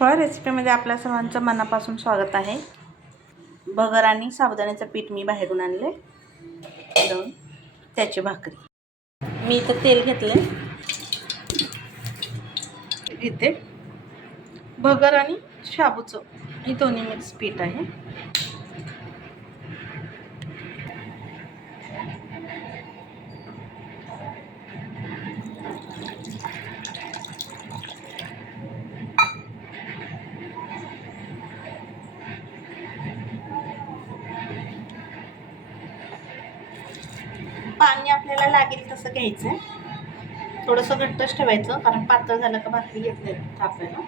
फळ रेसिपीमध्ये आपल्या सर्वांचं मनापासून स्वागत आहे. बगर आणि साबुदाण्याचं पीठ मी बाहेरून आणले दोन त्याची भाकरी. मी इथं तेल घेतले घेते भगर आणि शाबूचं. ही दोन्ही मिक्स पीठ आहे. पाणी आपल्याला लागेल तसं घ्यायचं थोडंसं घट्टच ठेवायचं कारण पातळ झालं का भाकरी घेतले आपल्याला.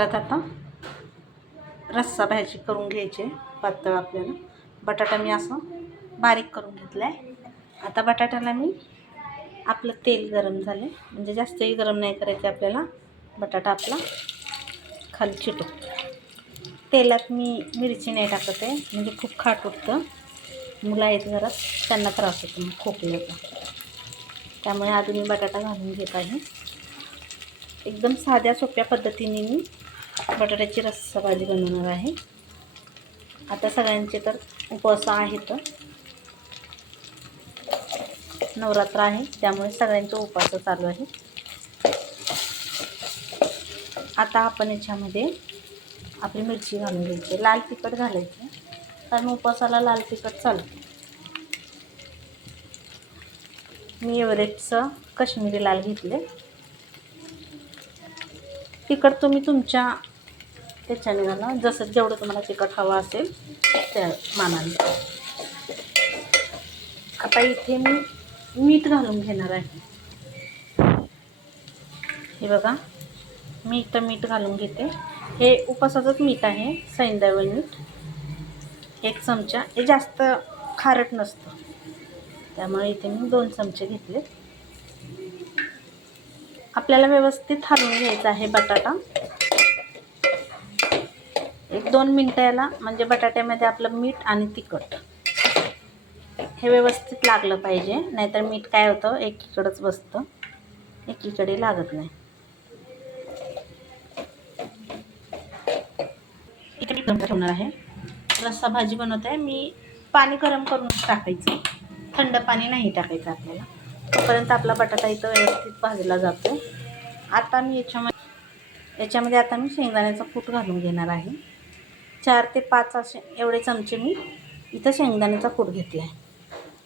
परत आता रस्सा भाजी करून घ्यायची पातळ आपल्याला. बटाटा मी असं बारीक करून घेतला आहे आता बटाट्याला मी आपलं तेल गरम झाले म्हणजे जास्तही गरम नाही करायचे आपल्याला. बटाटा आपला खाली चिटो तेलात मी मिरची नाही टाकत आहे. म्हणजे खूप खाट उठतं. मुलं आहेत घरात त्यांना त्रास होतो मग खोकल्याचा. त्यामुळे अजून मी बटाटा घालून घेत आहे. एकदम साध्या सोप्या पद्धतीने मी बटाट्याची रस्सा भाजी बनवणार आहे. आता सगळ्यांचे तर उपवास आहेत. नवरात्र आहे त्यामुळे सगळ्यांचे उपवास चालू आहे. आता आपण याच्यामध्ये आपली मिरची घालून घ्यायची. लाल तिखट घालायचं कारण उपवासाला लाल तिखट चालतं. मी एव्हरेस्टचं काश्मीरी लाल घेतले तिखट तुम्ही तुमच्या त्याच्याने घाला जसं जेवढं तुम्हाला तिखट हवं असेल त्या मानाने. आता इथे मी मीठ घालून घेणार आहे. हे बघा. मी इथं मीठ घालून घेते. हे उपासाचंच मीठ आहे सैंदव मीठ. एक चमचा. हे जास्त खारट नसतं. त्यामुळे इथे मी दोन चमचे घेतले आपल्याला व्यवस्थित हलवून घ्यायचा आहे बटाटा. दोन मिनटं याला म्हणजे बटाट्यामध्ये आपलं मीठ आणि तिखट. हे व्यवस्थित लागलं पाहिजे नाहीतर मीठ काय होतं एकीकडंच बसतं. एकीकडे लागत नाही. इकडे गरम ठेवणार आहे. रस्सा भाजी बनवत आहे. मी पाणी गरम करून टाकायचं. थंड पाणी नाही टाकायचं आपल्याला. तोपर्यंत आपला बटाटा इथं व्यवस्थित भाजला जातो. आता मी याच्यामध्ये याच्यामध्ये आता मी शेंगदाण्याचा कूट घालून घेणार आहे. चार ते पाच असे एवढे चमचे मी इथं शेंगदाण्याचा कूट घेतला आहे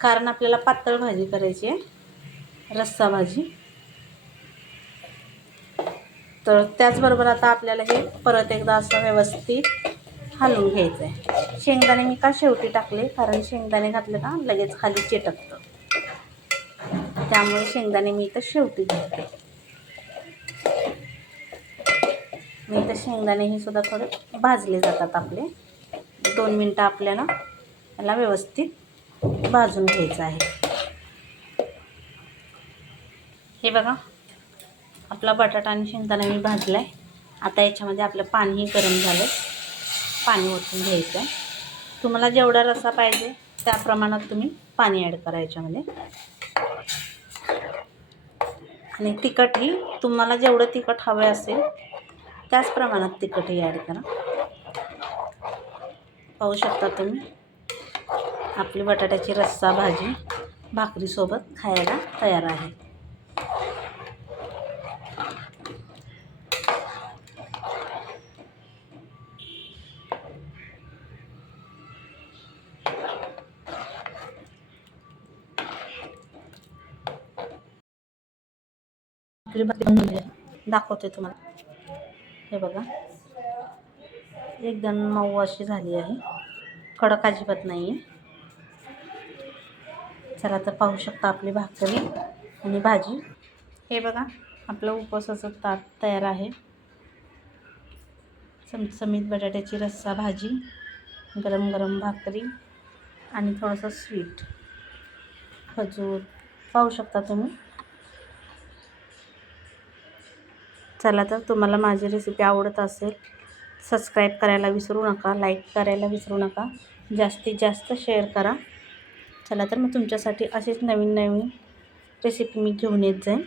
कारण आपल्याला पातळ भाजी करायची आहे रस्सा भाजी. तर त्याचबरोबर आता आपल्याला हे परत एकदा असं व्यवस्थित हलवून घ्यायचं आहे शेंगदाणे मी का शेवटी टाकले? कारण शेंगदाणे घातले का लगेच खाली चेटकतं. त्यामुळे शेंगदाणे मी इथं शेवटी घेते मी इथं शेंगदाणे हे सुद्धा थोडे भाजले जातात आपले. दोन मिनटं आपल्याला त्याला व्यवस्थित भाजून घ्यायचं आहे. हे बघा आपला बटाटा आणि शेंगदाणा मी भाजला आहे आता याच्यामध्ये आपलं पाणीही गरम झालं पाणी ओतून घ्यायचं आहे तुम्हाला जेवढा रसा पाहिजे त्या प्रमाणात तुम्ही पाणी ॲड करा याच्यामध्ये. आणि तिखटही तुम्हाला जेवढं तिखट हवं असेल त्याच प्रमाणात तिखटही ॲड करा. पाहू शकता तुम्ही आपली बटाट्याची रस्सा भाजी भाकरीसोबत खायला तयार आहे. दाखवते तुम्हाला. हे बघा. एकदम मऊ अशी झाली आहे. कडक अजिबात नाही आहे चला तर पाहू शकता आपली भाकरी आणि भाजी. हे बघा आपलं उपवासाचं ताट तयार आहे. चमचमीत बटाट्याची रस्सा भाजी गरम गरम भाकरी आणि थोडंसं स्वीट. खजूर. पाहू शकता तुम्ही. चला तर तुम्हाला माझी रेसिपी आवडत असेल सबस्क्राईब करायला विसरू नका लाईक करायला विसरू नका जास्तीत जास्त शेअर करा. चला तर मग तुमच्यासाठी असेच नवीन नवीन रेसिपी मी घेऊन येत जाईन.